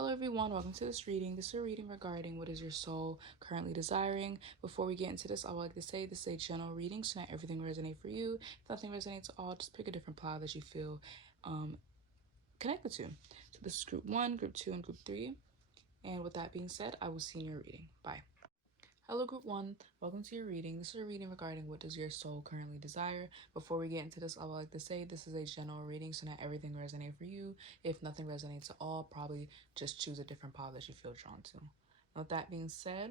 Hello everyone, welcome to this reading. This is a reading regarding what is your soul currently desiring. Before we get into this, I would like to say this is a general reading, so not everything resonates for you. If nothing resonates at all, just pick a different pile that you feel connected to. So this is group 1, group 2, and group 3. And with that being said, I will see you in your reading. Bye. Hello group 1, welcome to your reading. This is a reading regarding what does your soul currently desire. Before we get into this, I would like to say this is a general reading, so not everything resonates for you. If nothing resonates at all, probably just choose a different pile that you feel drawn to. With that being said,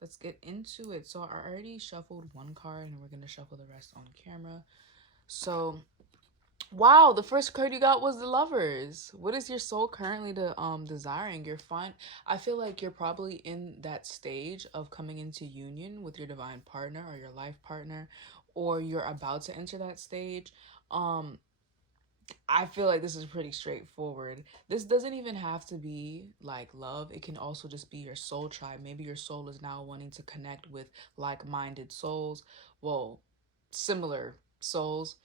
let's get into it. So I already shuffled one card and we're going to shuffle the rest on camera. So wow, the first card you got was the Lovers. What is your soul currently desiring? You're fine. I feel like you're probably in that stage of coming into union with your divine partner or your life partner, or you're about to enter that stage. I feel like this is pretty straightforward. This doesn't even have to be like love. It can also just be your soul tribe. Maybe your soul is now wanting to connect with like-minded souls. Well, similar souls.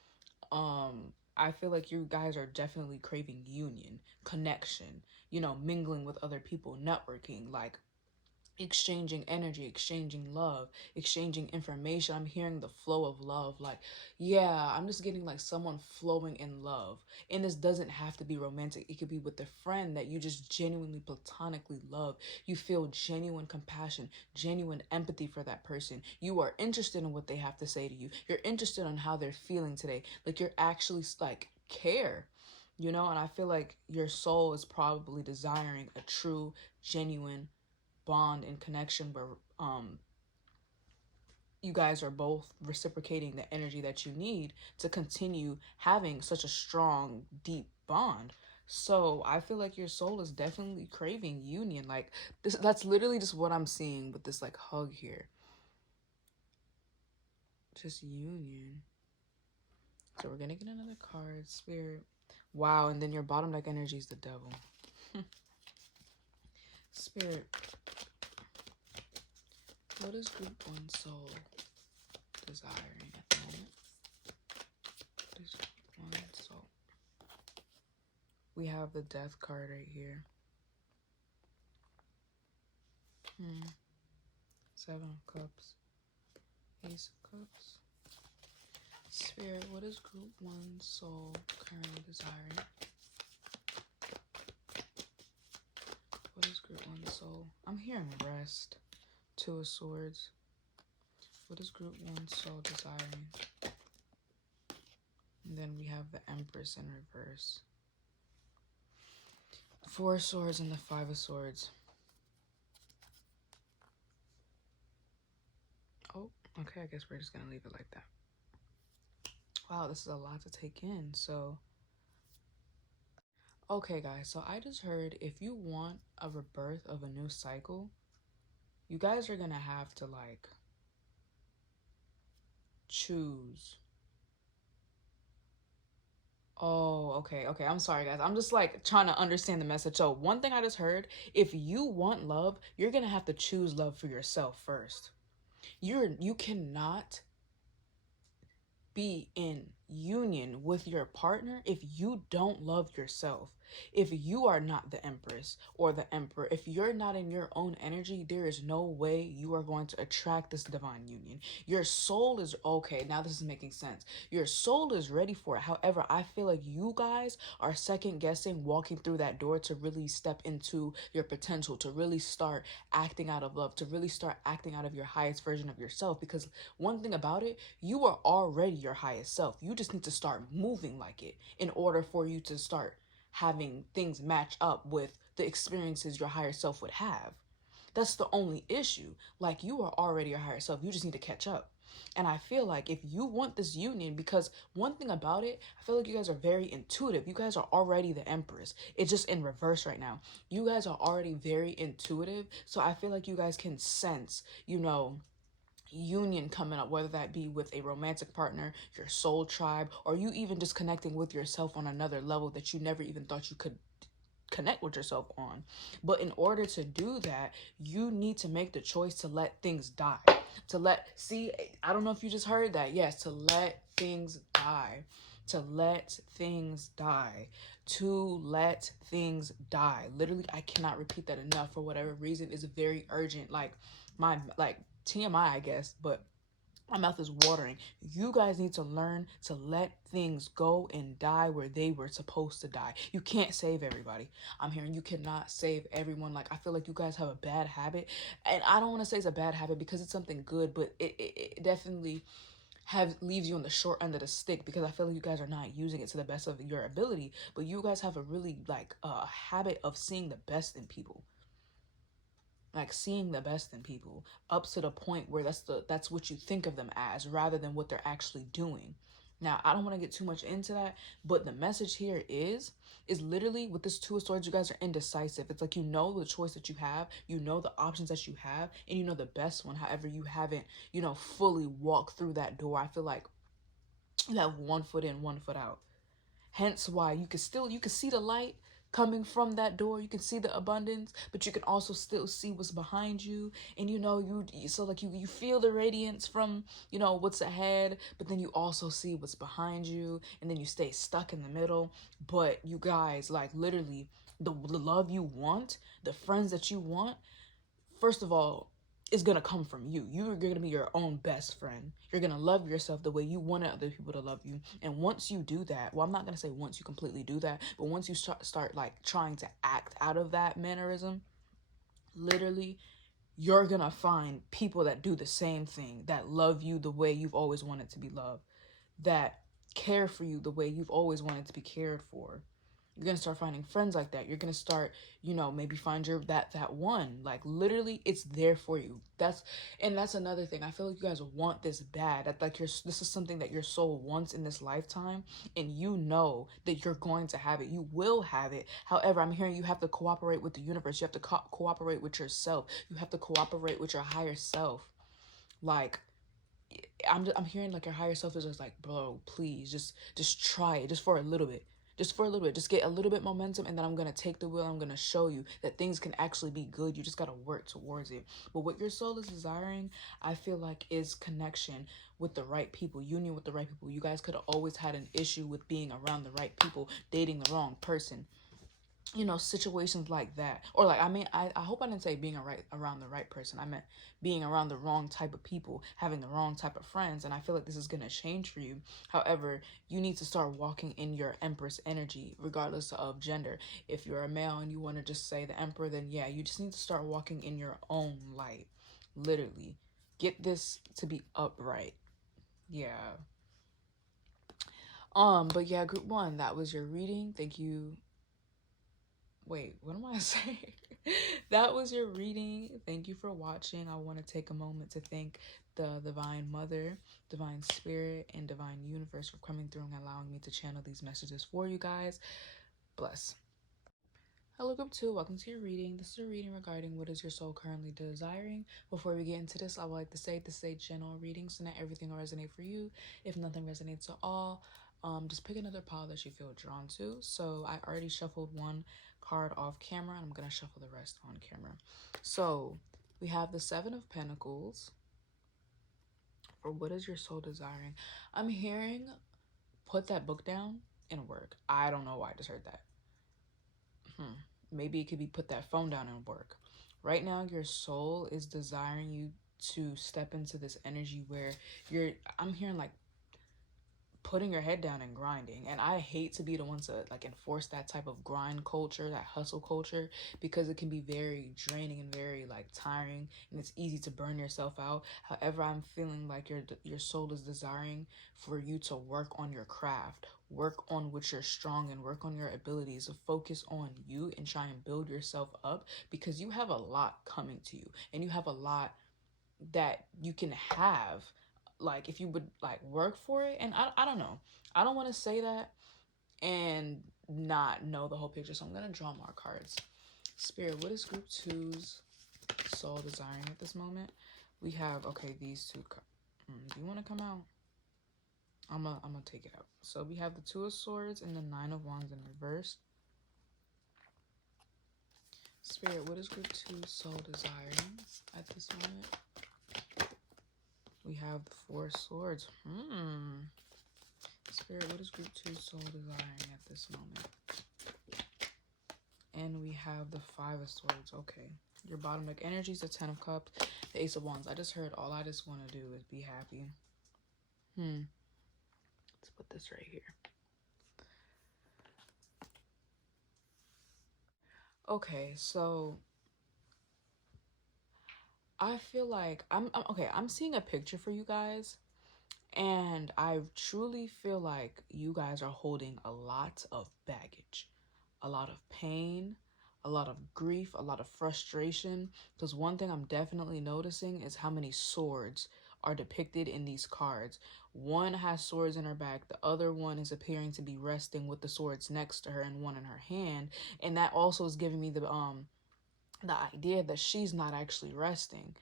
I feel like you guys are definitely craving union, connection, mingling with other people, networking, like exchanging energy, exchanging love, exchanging information. I'm hearing the flow of love. Like, yeah, I'm just getting like someone flowing in love. And this doesn't have to be romantic. It could be with a friend that you just genuinely platonically love. You feel genuine compassion, genuine empathy for that person. You are interested in what they have to say to you. You're interested in how they're feeling today. Like, you're actually like care. And I feel like your soul is probably desiring a true, genuine bond and connection where you guys are both reciprocating the energy that you need to continue having such a strong, deep bond. So I feel like your soul is definitely craving union. Like that's literally just what I'm seeing with this like hug here. Just union. So we're gonna get another card, Spirit. Wow, and then your bottom deck energy is the Devil. Spirit, what is group 1 soul desiring at the moment? What is group 1 soul? We have the Death card right here. 7 of Cups. Ace of Cups. Spirit, what is group 1 soul currently desiring? What is group 1 soul? I'm hearing rest. 2 of Swords. What is group 1 soul desiring? And then we have the Empress in reverse. 4 of Swords and the 5 of Swords. Oh, okay, I guess we're just gonna leave it like that. Wow, this is a lot to take in. So, okay guys, so I just heard if you want a rebirth of a new cycle, you guys are gonna have to like choose. Oh, okay. I'm sorry, guys. I'm just like trying to understand the message. So one thing I just heard, if you want love, you're gonna have to choose love for yourself first. You cannot be in union with your partner if you don't love yourself. If you are not the Empress or the Emperor, if you're not in your own energy, there is no way you are going to attract this divine union. Your soul is okay. Now this is making sense. Your soul is ready for it. However, I feel like you guys are second guessing walking through that door to really step into your potential, to really start acting out of love, to really start acting out of your highest version of yourself. Because one thing about it, you are already your highest self. You just need to start moving like it in order for you to start having things match up with the experiences your higher self would have. That's the only issue. Like, you are already your higher self. You just need to catch up. And I feel like if you want this union, because one thing about it, I feel like you guys are very intuitive. You guys are already the Empress. It's just in reverse right now. You guys are already very intuitive. So I feel like you guys can sense, union coming up, whether that be with a romantic partner, your soul tribe, or you even just connecting with yourself on another level that you never even thought you could connect with yourself on. But in order to do that, you need to make the choice to let things die. I don't know if you just heard that. Yes, to let things die. to let things die, to let things die. Literally, I cannot repeat that enough. For whatever reason, it's very urgent. Like TMI, I guess, but my mouth is watering. You guys need to learn to let things go and die where they were supposed to die. You can't save everybody. I'm hearing you cannot save everyone. Like, I feel like you guys have a bad habit, and I don't want to say it's a bad habit because it's something good, but it definitely leaves you on the short end of the stick, because I feel like you guys are not using it to the best of your ability. But you guys have a really habit of seeing the best in people, like seeing the best in people, up to the point where that's what you think of them as, rather than what they're actually doing. Now, I don't want to get too much into that, but the message here is literally, with this Two of Swords, you guys are indecisive. It's like, you know the choice that you have, you know the options that you have, and you know the best one. However, you haven't, fully walked through that door. I feel like you have one foot in, one foot out. Hence why you can see the light coming from that door. You can see the abundance, but you can also still see what's behind you. And you feel the radiance from, what's ahead, but then you also see what's behind you, and then you stay stuck in the middle. But you guys, like, literally, the love you want, the friends that you want, first of all, is going to come from you. You're going to be your own best friend. You're going to love yourself the way you wanted other people to love you. And once you do that, well, I'm not going to say once you completely do that, but once you start like trying to act out of that mannerism, literally, you're going to find people that do the same thing, that love you the way you've always wanted to be loved, that care for you the way you've always wanted to be cared for. You're going to start finding friends like that. You're going to start, maybe find that one. Like, literally, it's there for you. That's another thing. I feel like you guys want this bad. That, like, this is something that your soul wants in this lifetime, and you know that you're going to have it. You will have it. However, I'm hearing you have to cooperate with the universe. You have to cooperate with yourself. You have to cooperate with your higher self. Like, I'm hearing like your higher self is just like, bro, please just try it, just for a little bit. Just get a little bit momentum, and then I'm going to take the wheel. I'm going to show you that things can actually be good. You just got to work towards it. But what your soul is desiring, I feel like, is connection with the right people, union with the right people. You guys could have always had an issue with being around the right people, dating the wrong person, situations like that. Or like, I hope I didn't say being around the right person. I meant being around the wrong type of people, having the wrong type of friends. And I feel like this is going to change for you. However, you need to start walking in your Empress energy, regardless of gender. If you're a male and you want to just say the Emperor, then yeah, you just need to start walking in your own light. Literally. Get this to be upright. Yeah. But yeah, group 1, that was your reading. Thank you. Wait, what am I saying? That was your reading. Thank you for watching. I want to take a moment to thank the Divine Mother, Divine Spirit, and Divine Universe for coming through and allowing me to channel these messages for you guys. Bless. Hello, group 2. Welcome to your reading. This is a reading regarding what is your soul currently desiring. Before we get into this, I would like to say this is a general reading, so not everything will resonate for you. If nothing resonates at all, just pick another pile that you feel drawn to. So I already shuffled one card off camera, and I'm going to shuffle the rest on camera. So we have the 7 of Pentacles for what is your soul desiring. I'm hearing put that book down and work. I don't know why I just heard that. Maybe it could be put that phone down and work. Right now, your soul is desiring you to step into this energy where I'm hearing like putting your head down and grinding. And I hate to be the one to like enforce that type of grind culture, that hustle culture, because it can be very draining and very like tiring, and it's easy to burn yourself out. However, I'm feeling like your soul is desiring for you to work on your craft, work on what you're strong in, work on your abilities, focus on you and try and build yourself up, because you have a lot coming to you, and you have a lot that you can have, like, if you would like work for it. And I don't know, I don't want to say that and not know the whole picture, so I'm gonna draw more cards. Spirit, what is group 2's soul desiring at this moment? We have, okay, these two do you want to come out? I'm gonna take it out. So we have the 2 of Swords and the 9 of Wands in reverse. Spirit, what is group 2's soul desiring at this moment? We have the 4 of Swords. Spirit, what is group 2 soul desiring at this moment? And we have the 5 of Swords. Okay. Your bottom deck energy is the 10 of Cups, the Ace of Wands. I just heard all I just want to do is be happy. Let's put this right here. Okay, so I feel like I'm seeing a picture for you guys, and I truly feel like you guys are holding a lot of baggage, a lot of pain, a lot of grief, a lot of frustration. Because one thing I'm definitely noticing is how many swords are depicted in these cards. One has swords in her back, the other one is appearing to be resting with the swords next to her and one in her hand, and that also is giving me the idea that she's not actually resting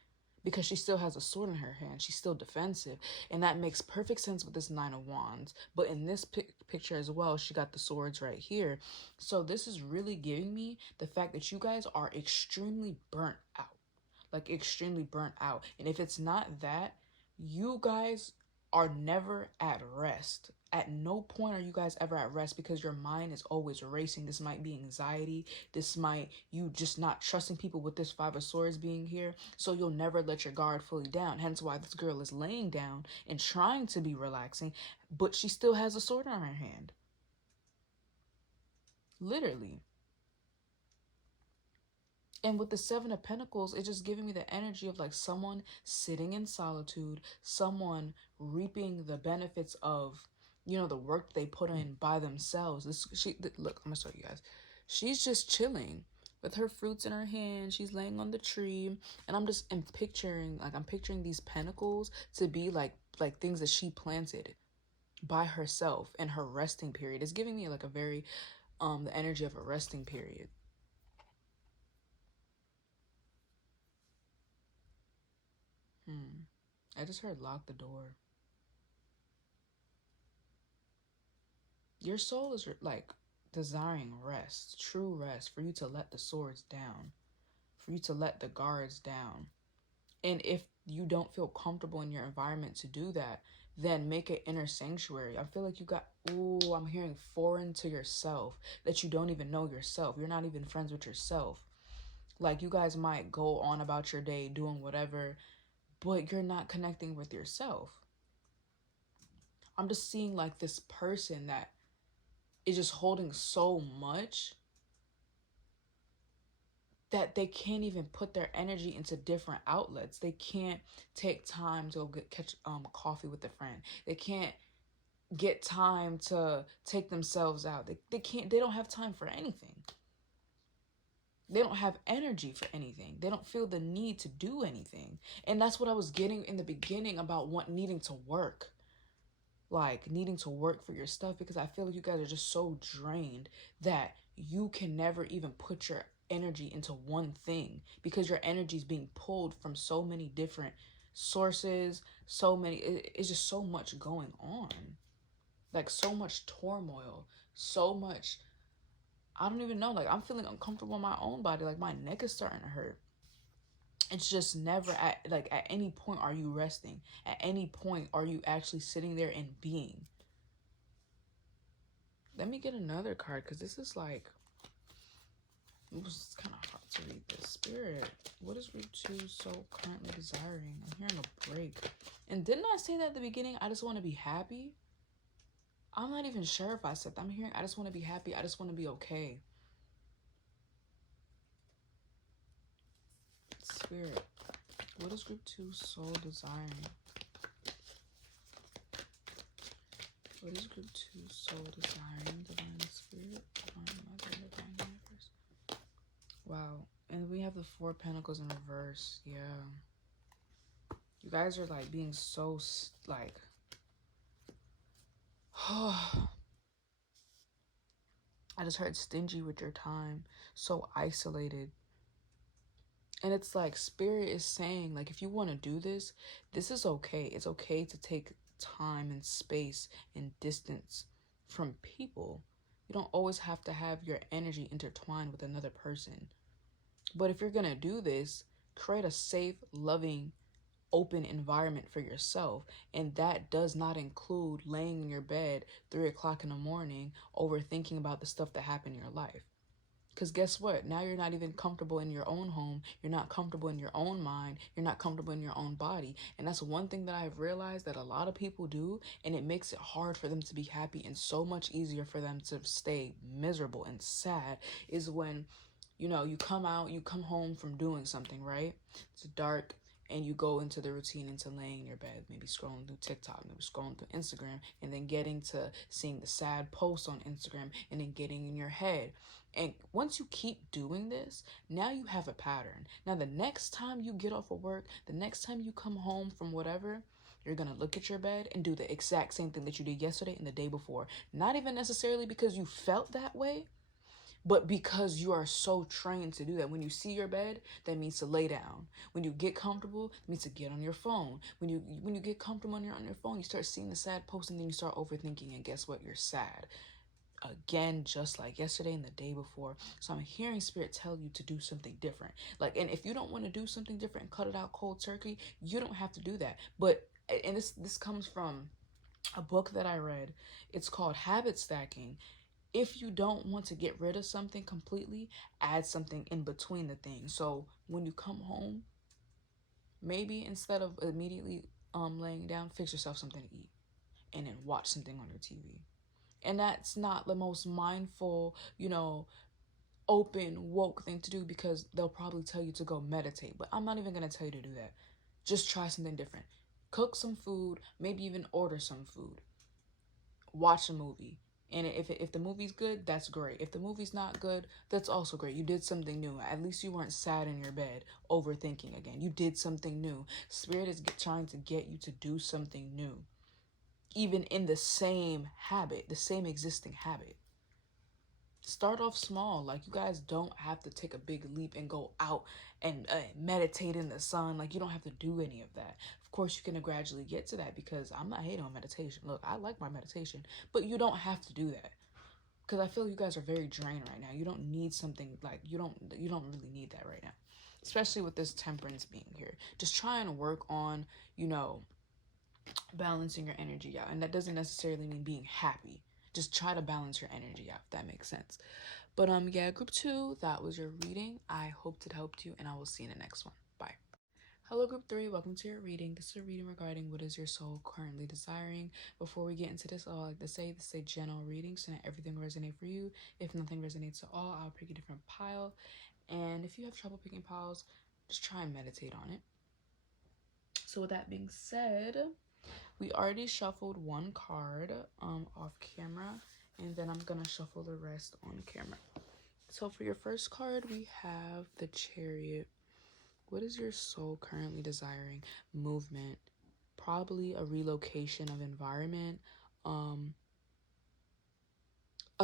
because she still has a sword in her hand. She's still defensive. And that makes perfect sense with this 9 of Wands. But in this picture as well, she got the swords right here. So this is really giving me the fact that you guys are extremely burnt out. Like extremely burnt out. And if it's not that, you guys are never at rest. At no point are you guys ever at rest because your mind is always racing. This might be anxiety. This might you just not trusting people with this 5 of Swords being here. So you'll never let your guard fully down. Hence why this girl is laying down and trying to be relaxing, but she still has a sword in her hand. Literally. And with the 7 of Pentacles, it's just giving me the energy of like someone sitting in solitude, someone reaping the benefits of, you know, the work they put in by themselves. Look, I'm gonna show you guys. She's just chilling with her fruits in her hand. She's laying on the tree, and I'm picturing these pentacles to be like things that she planted by herself in her resting period. It's giving me like a very the energy of a resting period. I just heard lock the door. Your soul is like desiring rest, true rest, for you to let the swords down, for you to let the guards down. And if you don't feel comfortable in your environment to do that, then make an inner sanctuary. I feel like I'm hearing foreign to yourself, that you don't even know yourself. You're not even friends with yourself. Like you guys might go on about your day doing whatever, but you're not connecting with yourself. I'm just seeing like this person that is just holding so much that they can't even put their energy into different outlets. They can't take time to go catch coffee with a friend. They can't get time to take themselves out. They don't have time for anything. They don't have energy for anything. They don't feel the need to do anything. And that's what I was getting in the beginning about needing to work. Like needing to work for your stuff, because I feel like you guys are just so drained that you can never even put your energy into one thing because your energy is being pulled from so many different sources. It's just so much going on. Like so much turmoil, so much, I don't even know, like I'm feeling uncomfortable in my own body. Like my neck is starting to hurt. It's just never at any point are you resting. At any point are you actually sitting there and being. Let me get another card because this is like, it was kind of hard to read this. Spirit, what is root 2 so currently desiring? I'm hearing a break. And didn't I say that at the beginning? I just want to be happy. I'm not even sure if I said that. I'm hearing I just want to be happy. I just want to be okay. Spirit, what is group 2 soul desiring? What is group 2 soul desiring? Divine Spirit, Divine Mother, Divine Universe. Wow. And we have the 4 Pentacles in reverse. Yeah. You guys are like being so like I just heard stingy with your time, so isolated. And it's like Spirit is saying, like, if you want to do this, this is okay. It's okay to take time and space and distance from people. You don't always have to have your energy intertwined with another person. But if you're going to do this, create a safe, loving open environment for yourself. And that does not include laying in your bed 3 o'clock in the morning overthinking about the stuff that happened in your life. Because guess what? Now you're not even comfortable in your own home. You're not comfortable in your own mind. You're not comfortable in your own body. And that's one thing that I've realized that a lot of people do. And it makes it hard for them to be happy and so much easier for them to stay miserable and sad is when, you come home from doing something, right? It's dark. And you go into the routine, into laying in your bed, maybe scrolling through TikTok, maybe scrolling through Instagram, and then getting to seeing the sad posts on Instagram, and then getting in your head. And once you keep doing this, now you have a pattern. Now, the next time you get off of work, the next time you come home from whatever, you're going to look at your bed and do the exact same thing that you did yesterday and the day before. Not even necessarily because you felt that way, but because you are so trained to do that. When you see your bed, that means to lay down. When you get comfortable, it means to get on your phone. When you get comfortable on your phone, you start seeing the sad post and then you start overthinking, and guess what? You're sad. Again, just like yesterday and the day before. So I'm hearing Spirit tell you to do something different. And if you don't want to do something different and cut it out cold turkey, you don't have to do that. And this comes from a book that I read. It's called Habit Stacking. If you don't want to get rid of something completely, add something in between the things. So when you come home, maybe instead of immediately laying down, fix yourself something to eat and then watch something on your TV. And that's not the most mindful, open, woke thing to do, because they'll probably tell you to go meditate. But I'm not even going to tell you to do that. Just try something different. Cook some food, maybe even order some food. Watch a movie. And if the movie's good, that's great. If the movie's not good, that's also great. You did something new. At least you weren't sad in your bed overthinking again. You did something new. Spirit is trying to get you to do something new. Even in the same habit, the same existing habit. Start off small. You guys don't have to take a big leap and go out and meditate in the sun. You don't have to do any of that. Of course, you can gradually get to that, because I'm not hating on meditation. Look, I like my meditation, but you don't have to do that, because I feel you guys are very drained right now. You don't need something you don't really need that right now, especially with this temperance being here. Just try and work on, balancing your energy out. And that doesn't necessarily mean being happy. Just try to balance your energy out, if that makes sense. But yeah, group 2, that was your reading. I hoped it helped you, and I will see you in the next one. Bye. Hello, group 3. Welcome to your reading. This is a reading regarding what is your soul currently desiring. Before we get into this, I like to say this is a general reading, so not everything will resonate for you. If nothing resonates at all, I'll pick a different pile. And if you have trouble picking piles, just try and meditate on it. So with that being said, we already shuffled one card off camera, and then I'm gonna shuffle the rest on camera. So for your first card, we have the Chariot. What is your soul currently desiring? Movement, probably a relocation of environment, a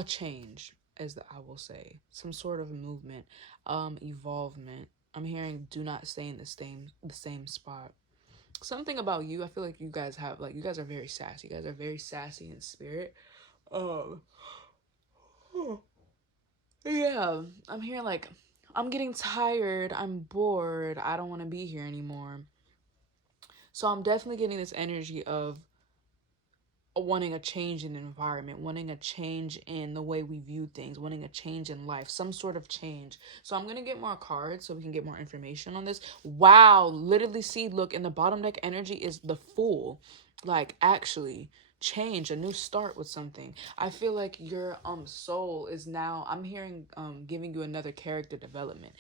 change, as I will say, some sort of movement, evolvement. I'm hearing do not stay in the same spot. Something about you, I feel like you guys have, you guys are very sassy. You guys are very sassy in spirit. Yeah, I'm hearing I'm getting tired, I'm bored, I don't want to be here anymore. So I'm definitely getting this energy of wanting a change in the environment, wanting a change in the way we view things, wanting a change in life, some sort of change. So I'm going to get more cards so we can get more information on this. Wow, literally see, look, in the bottom deck energy is the Fool. Actually, change, a new start with something. I feel like your soul is now, I'm hearing giving you another character development.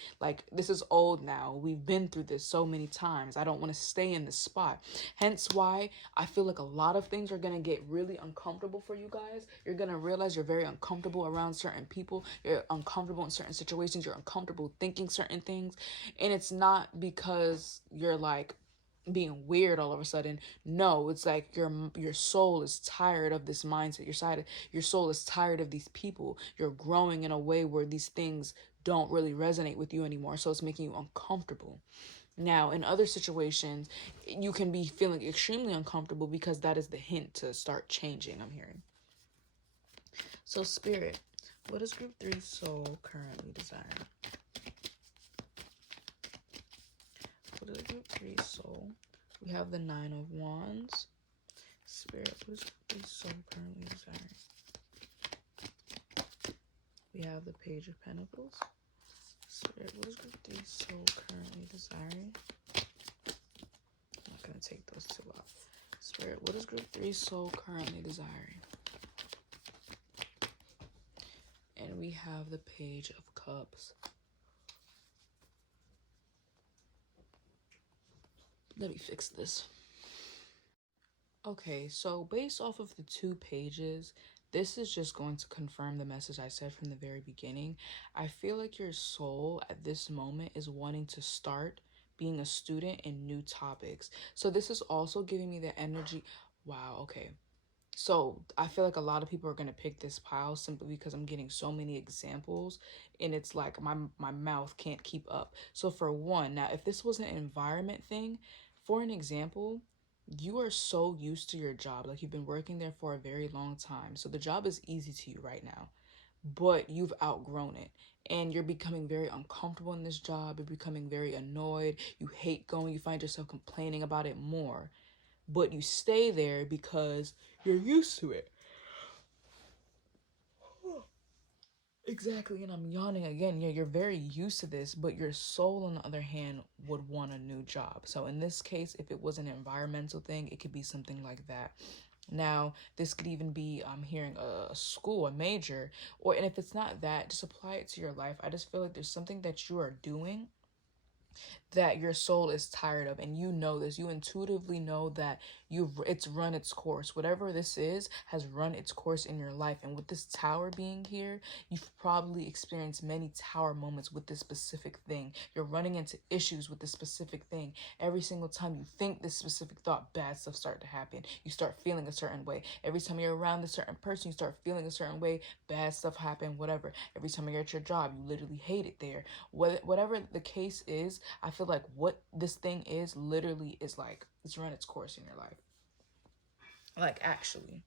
This is old now. We've been through this so many times. I don't want to stay in this spot. Hence why I feel like a lot of things are going to get really uncomfortable for you guys. You're going to realize you're very uncomfortable around certain people. You're uncomfortable in certain situations. You're uncomfortable thinking certain things. And it's not because you're being weird all of a sudden. No, it's your soul is tired of this mindset. Your soul is tired of these people. You're growing in a way where these things don't really resonate with you anymore, so it's making you uncomfortable. Now, in other situations, you can be feeling extremely uncomfortable because that is the hint to start changing, I'm hearing. So, Spirit, what is group 3 soul currently desiring? What is group 3 soul We have the Nine of Wands. Spirit, what is group 3 soul currently desiring? We have the Page of Pentacles. Spirit, what is group 3 soul currently desiring? I'm not going to take those two off. Spirit, what is group 3 soul currently desiring? And we have the Page of Cups. Let me fix this. Okay, so based off of the 2 pages, this is just going to confirm the message I said from the very beginning. I feel like your soul at this moment is wanting to start being a student in new topics. So this is also giving me the energy. Wow, okay. So I feel like a lot of people are going to pick this pile simply because I'm getting so many examples and it's like my mouth can't keep up. So for one, now if this was an environment thing, for an example, you are so used to your job, like you've been working there for a very long time. So the job is easy to you right now, but you've outgrown it and you're becoming very uncomfortable in this job. You're becoming very annoyed. You hate going. You find yourself complaining about it more, but you stay there because you're used to it. Exactly, and I'm yawning again. Yeah, you're very used to this, but your soul, on the other hand, would want a new job. So in this case, if it was an environmental thing, it could be something like that. Now, this could even be I'm hearing a school, a major, or and if it's not that, just apply it to your life. I just feel like there's something that you are doing that your soul is tired of, and you know this. You intuitively know that it's run its course. Whatever this is has run its course in your life. And with this tower being here, you've probably experienced many tower moments with this specific thing. You're running into issues with this specific thing. Every single time you think this specific thought, bad stuff start to happen. You start feeling a certain way. Every time you're around this certain person, you start feeling a certain way, bad stuff happen, whatever. Every time you're at your job, you literally hate it there. Whatever the case is, I feel like what this thing is literally is like it's run its course in your life. Like, actually.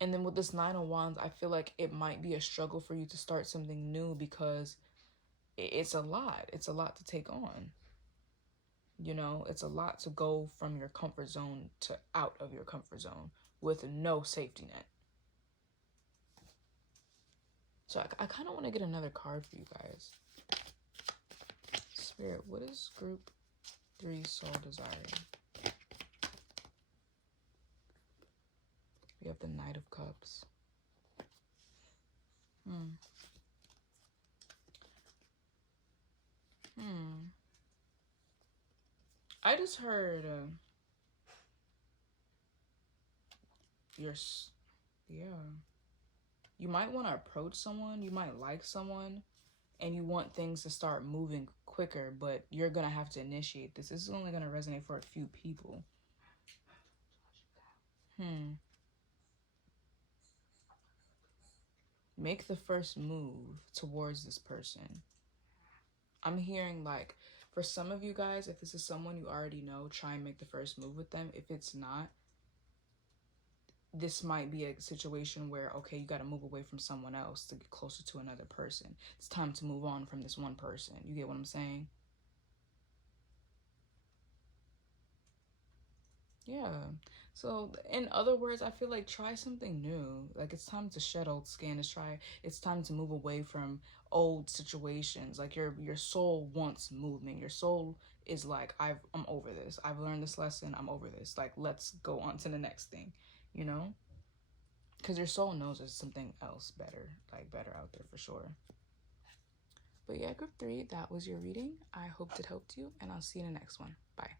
And then with this Nine of Wands, I feel like it might be a struggle for you to start something new because it's a lot. It's a lot to take on. You know, it's a lot to go from your comfort zone to out of your comfort zone with no safety net. So I kind of want to get another card for you guys. Spirit, what is group 3 soul desiring? We have the Knight of Cups. I just heard yeah. You might want to approach someone. You might like someone and you want things to start moving quicker, but you're going to have to initiate this. This is only going to resonate for a few people. Make the first move towards this person. I'm hearing like for some of you guys, if this is someone you already know, try and make the first move with them. If it's not, this might be a situation where, okay, you got to move away from someone else to get closer to another person. It's time to move on from this one person. You get what I'm saying? Yeah. So in other words, I feel like try something new. Like it's time to shed old skin. It's time to move away from old situations. Like your soul wants movement. Your soul is like, I'm over this. I've learned this lesson. I'm over this. Like let's go on to the next thing, you know? Because your soul knows there's something else better, like better out there for sure. But yeah, group 3, that was your reading. I hope it helped you, and I'll see you in the next one. Bye.